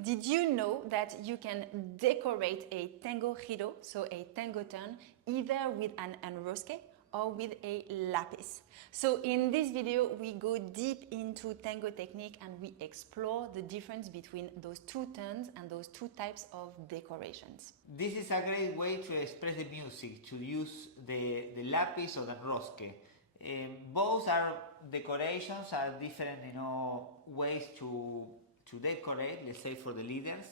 Did you know that you can decorate a tango giro, so a tango turn, either with an enrosque or with a lapis? So in this video, we go deep into tango technique and we explore the difference between those two turns and those two types of decorations. This is a great way to express the music, to use the lapis or the enrosque. Both are decorations, are different ways to decorate, let's say for the leaders,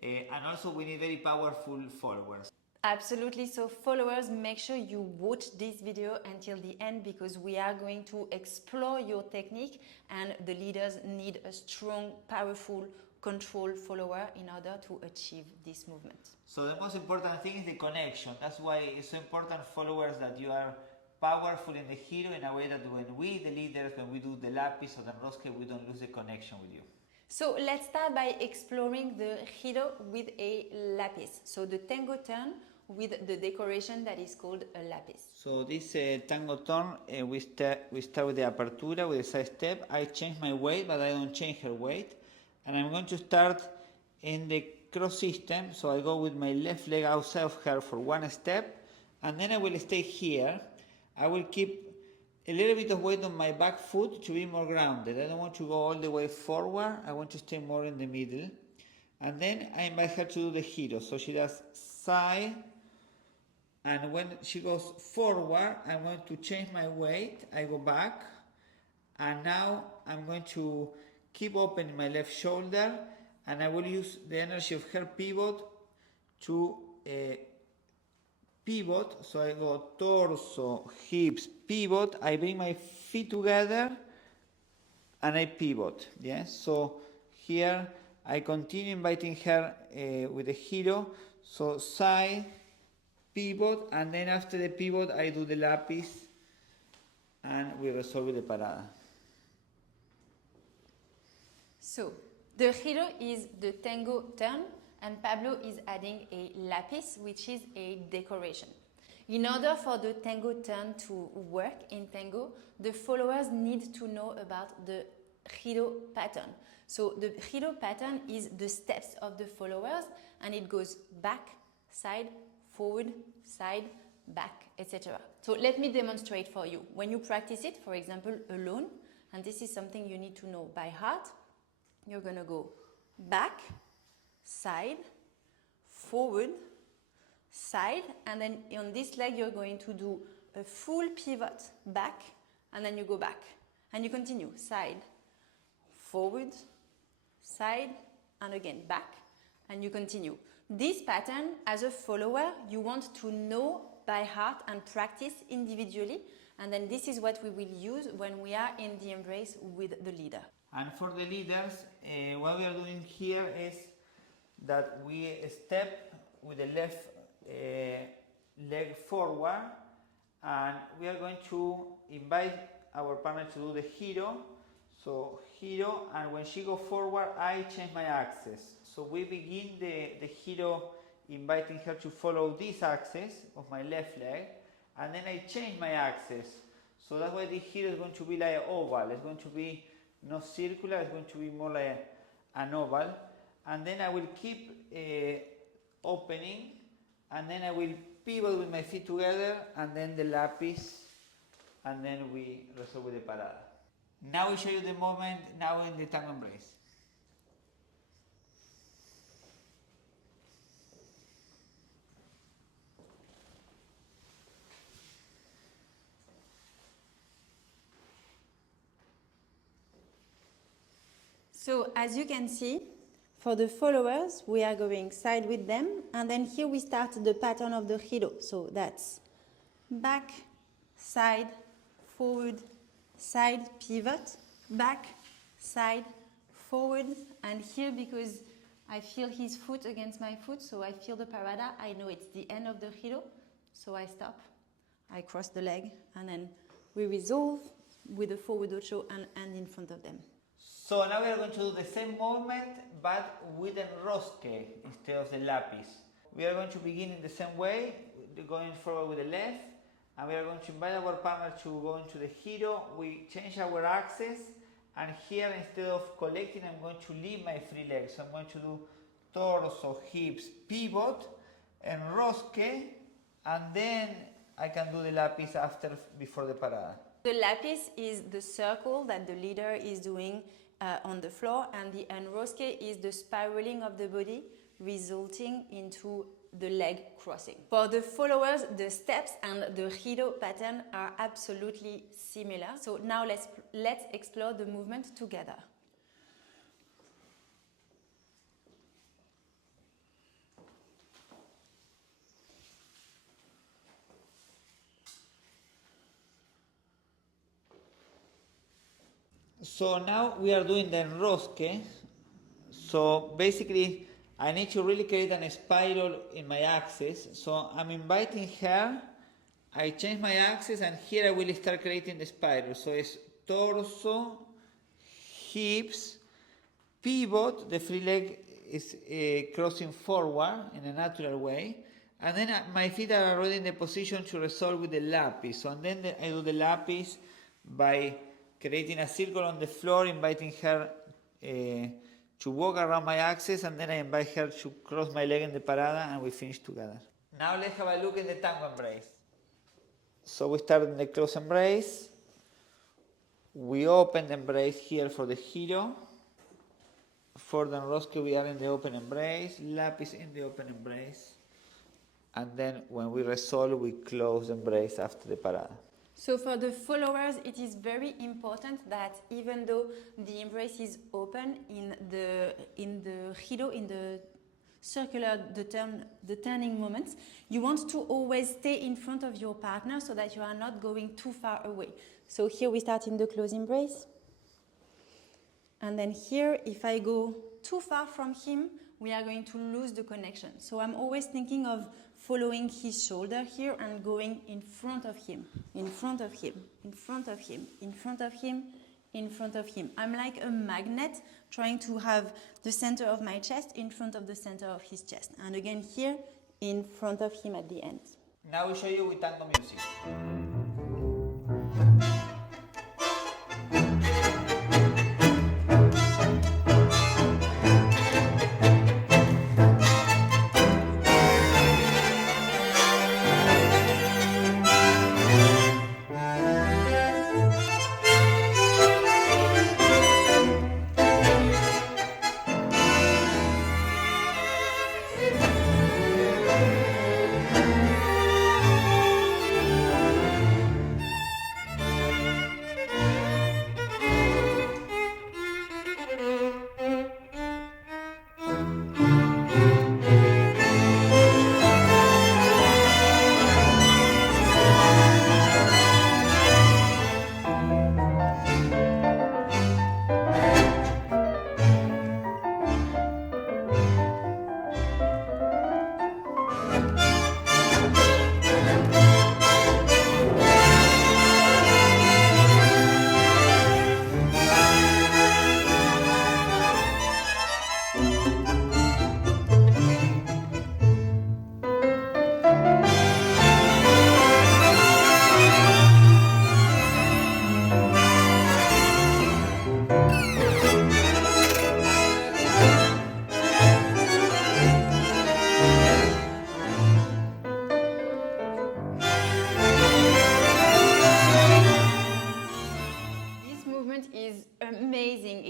and also we need very powerful followers. Absolutely, so followers, make sure you watch this video until the end because we are going to explore your technique and the leaders need a strong, powerful, controlled follower in order to achieve this movement. So the most important thing is the connection. That's why it's so important, followers, that you are powerful in the giro in a way that when we, the leaders, when we do the lapis or the enrosque, we don't lose the connection with you. So let's start by exploring the giro with a lapis. So the tango turn with the decoration that is called a lapis. So this tango turn, we start with the apertura, with the side step. I change my weight, but I don't change her weight. And I'm going to start in the cross system. So I go with my left leg outside of her for one step. And then I will stay here. I will keep a little bit of weight on my back foot to be more grounded. I don't want to go all the way forward. I want to stay more in the middle. And then I invite her to do the giro. So she does side. And when she goes forward, I'm going to change my weight. I go back. And now I'm going to keep open my left shoulder. And I will use the energy of her pivot to pivot. So I go torso, hips, pivot. I bring my feet together and I pivot. Yeah? So here I continue inviting her with the giro. So side, pivot, and then after the pivot I do the lapis and we resolve the parada. So the giro is the tango turn and Pablo is adding a lapis, which is a decoration. In order for the tango turn to work in tango, the followers need to know about the giro pattern. So the giro pattern is the steps of the followers and it goes back, side, forward, side, back, etc. So let me demonstrate for you. When you practice it, for example, alone, and this is something you need to know by heart, you're going to go back, side, forward, side, and then on this leg you're going to do a full pivot back, and then you go back. And you continue, side, forward, side, and again back, and you continue. This pattern, as a follower, you want to know by heart and practice individually, and then this is what we will use when we are in the embrace with the leader. And for the leaders, what we are doing here is that we step with the left leg forward and we are going to invite our partner to do the giro. So giro, and when she goes forward, I change my axis. So we begin the giro inviting her to follow this axis of my left leg, and then I change my axis. So that way the giro is going to be like an oval. It's going to be not circular, it's going to be more like an oval. And then I will keep opening, and then I will pivot with my feet together, and then the lapis, and then we resolve with the parada. Now we show you the moment now in the tango embrace. So as you can see, for the followers, we are going side with them, and then here we start the pattern of the giro. So that's back, side, forward, side, pivot, back, side, forward, and here because I feel his foot against my foot, so I feel the parada, I know it's the end of the giro, so I stop, I cross the leg, and then we resolve with the forward ocho and in front of them. So now we are going to do the same movement, but with enrosque instead of the lapis. We are going to begin in the same way, going forward with the left, and we are going to invite our partner to go into the giro. We change our axis, And here, instead of collecting, I'm going to leave my free legs. So I'm going to do torso, hips, pivot, enrosque, and then I can do the lapis before the parada. The lapis is the circle that the leader is doing on the floor, and the enrosque is the spiraling of the body, resulting into the leg crossing. For the followers, the steps and the giro pattern are absolutely similar. So now let's explore the movement together. So now we are doing the enrosque. So basically, I need to really create a spiral in my axis. So I'm inviting her, I change my axis, and here I will start creating the spiral. So it's torso, hips, pivot, the free leg is crossing forward in a natural way. And then my feet are already in the position to resolve with the lapis. So and then I do the lapis by creating a circle on the floor, inviting her to walk around my axis, and then I invite her to cross my leg in the parada, and we finish together. Now let's have a look at the tango embrace. So we start in the close embrace. We open the embrace here for the giro. For the enrosque we are in the open embrace, lapis in the open embrace. And then when we resolve, we close the embrace after the parada. So for the followers, it is very important that even though the embrace is open in the giro, in the circular, the turning moments, you want to always stay in front of your partner so that you are not going too far away. So here we start in the close embrace. And then here, if I go too far from him, we are going to lose the connection. So I'm always thinking of following his shoulder here and going in front of him, in front of him, in front of him, in front of him, in front of him. I'm like a magnet trying to have the center of my chest in front of the center of his chest. And again here, in front of him at the end. Now we show you with tango music.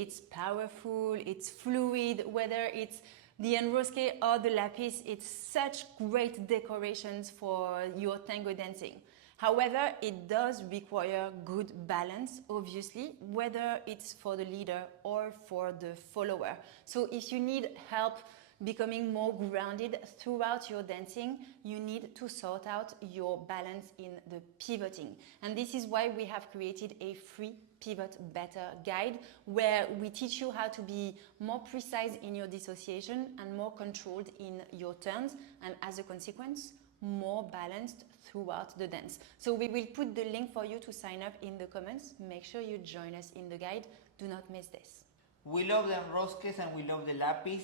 It's powerful, it's fluid, whether it's the enrosque or the lapis, it's such great decorations for your tango dancing. However, it does require good balance, obviously, whether it's for the leader or for the follower. So if you need help becoming more grounded throughout your dancing, you need to sort out your balance in the pivoting. And this is why we have created a free Pivot Better guide, where we teach you how to be more precise in your dissociation and more controlled in your turns, and as a consequence, more balanced throughout the dance. So we will put the link for you to sign up in the comments. Make sure you join us in the guide. Do not miss this. We love the enrosques and we love the lapis,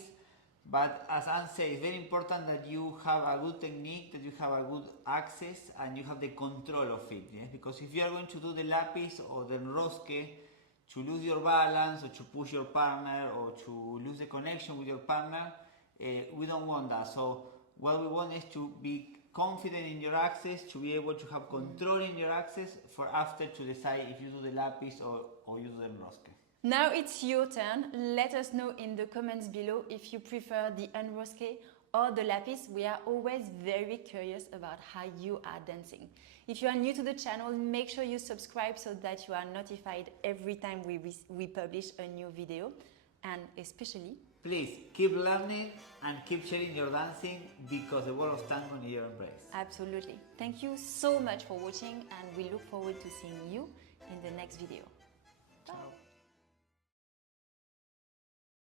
but as Anne said, it's very important that you have a good technique, that you have a good access, and you have the control of it. Yeah? Because if you are going to do the lapis or the enrosque, to lose your balance or to push your partner or to lose the connection with your partner. We don't want that. So what we want is to be confident in your access, to be able to have control in your access for after to decide if you do the Lapis or you do the Enrosque. Now it's your turn. Let us know in the comments below if you prefer the Enrosque or the Lapis. We are always very curious about how you are dancing. If you are new to the channel, make sure you subscribe so that you are notified every time we publish a new video. And especially, please keep learning and keep sharing your dancing because the world of tango needs your embrace. Absolutely. Thank you so much for watching and we look forward to seeing you in the next video. Ciao.